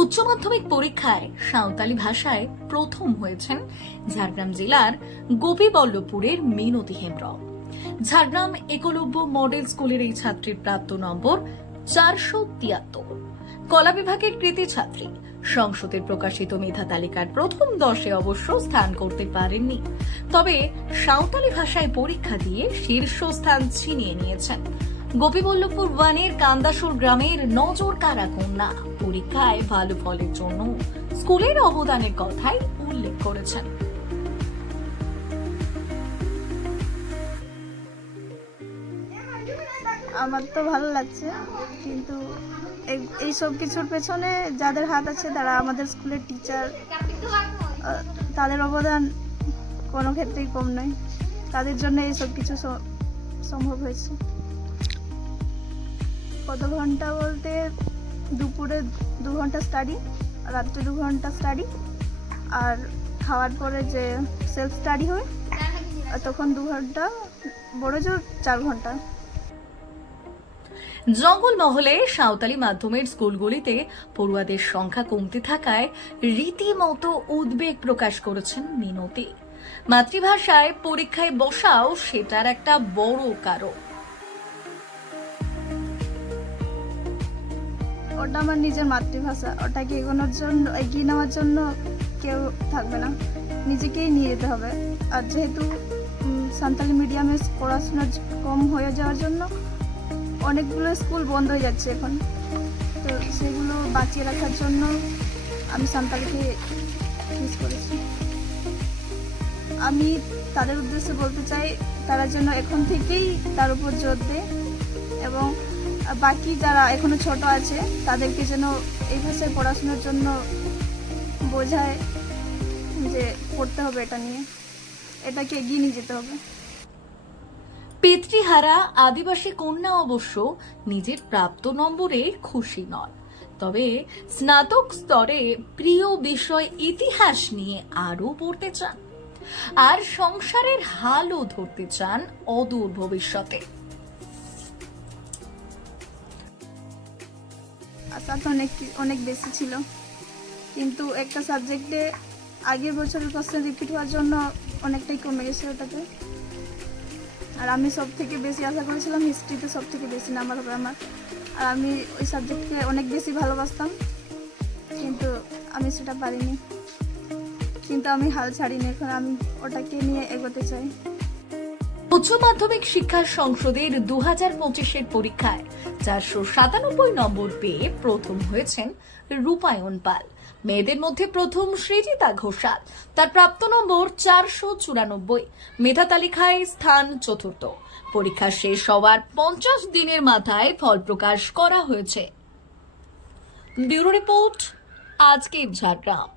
উচ্চ মাধ্যমিক পরীক্ষায় সাঁওতালি ভাষায় প্রথম হয়েছেন ঝাড়গ্রাম জেলার গোপীবল্লভপুরের মিনতি হেমব্রম। ঝাড়গ্রাম একলব্য মডেল স্কুলের এই ছাত্রীর প্রাপ্ত নম্বর 473। কলা বিভাগের কৃতী ছাত্রী। সংসদের প্রকাশিত মেধা তালিকার প্রথম 10-এ অবশ্য স্থান করতে পারেননি, তবে সাঁওতালি ভাষায় পরীক্ষা দিয়ে শীর্ষস্থান ছিনিয়ে নিয়েছেন। গোপীবল্লভপুর ওয়ানের কান্দাসুর গ্রামের নজর কাড়া কন্যা পরীক্ষায় ভালো ফলের জন্য স্কুলের অবদানের কথাই উল্লেখ করেছেন। আমার তো ভালো লাগছে, কিন্তু এই সব কিছুর পেছনে যাদের হাত আছে তারা আমাদের স্কুলের টিচার, তাদের অবদান কোনো ক্ষেত্রেই কম নয়। তাদের জন্য এই সব কিছু সম্ভব হয়েছে। কত ঘন্টা বলতে দুপুরে 2 ঘন্টা স্টাডি, রাত্রে 2 ঘন্টা স্টাডি, আর খাওয়ার পরে যে সেলফ স্টাডি হয় তখন 2 ঘন্টা, বড় জোর 4 ঘন্টা। জঙ্গলমহলে সাঁওতালি মাধ্যমের স্কুলগুলিতে পড়ুয়াদের সংখ্যা কমতে থাকায় রীতিমতো উদ্বেগ প্রকাশ করেছেন মিনতি। মাতৃভাষায় পরীক্ষায় বসাও সেটার একটা বড় কারণ। ওটা আমার নিজের মাতৃভাষা, ওটাকে এগিয়ে নেওয়ার জন্য কেউ থাকবে না, নিজেকেই নিয়ে যেতে হবে। আর যেহেতু সাঁওতালি মিডিয়ামে পড়াশোনা কম হয়ে যাওয়ার জন্য অনেকগুলো স্কুল বন্ধ হয়ে যাচ্ছে এখন, তো সেগুলো বাঁচিয়ে রাখার জন্য আমি সাঁওতালিকে চুজ করেছি। আমি তাদের উদ্দেশ্যে বলতে চাই তারা যেন এখন থেকেই তার উপর জোর দেয়, এবং বাকি যারা এখনো ছোট আছে তাদেরকে যেন এই ভাষায় পড়াশোনার জন্য বোঝায় যে পড়তে হবে, এটা নিয়ে এটাকে এগিয়ে নিয়ে যেতে হবে। পিতৃহারা আদিবাসী কন্যা অবশ্য নিজের প্রাপ্ত নম্বরে খুশি নন, তবে স্নাতক স্তরে প্রিয় বিষয় ইতিহাস নিয়ে আরো পড়তে চান আর সংসারের হালও ধরতে চান অদূর ভবিষ্যতে। আশা তো অনেক বেশি ছিল, কিন্তু একটা সাবজেক্টে আগের বছরের কোশ্চেন রিপিট হওয়ার জন্য অনেকটাই কমে গেছে ওটাতে। আর আমি সব থেকে বেশি আশা করেছিলাম হিস্ট্রিতে সব থেকে বেশি নাম্বার হবে আমার, আর আমি ওই সাবজেক্টকে অনেক বেশি ভালোবাসতাম, কিন্তু আমি সেটা পারিনি। কিন্তু আমি হাল ছাড়িনি, এখন আমি ওটাকে নিয়ে এগোতে চাই। উচ্চ মাধ্যমিক শিক্ষা সংসদের 2025-এর পরীক্ষায় 497 নম্বর পেয়ে প্রথম হয়েছেন রূপায়ণ পাল। মেয়েদের মধ্যে প্রথম সৃজিতা ঘোষাল, তার প্রাপ্ত নম্বর 494। মেধা তালিকায় স্থান 4র্থ। পরীক্ষা শেষ হওয়ার 50 দিনের মাথায় ফল প্রকাশ করা হয়েছে। ব্যুরো রিপোর্ট, আজকের ঝাড়গ্রাম।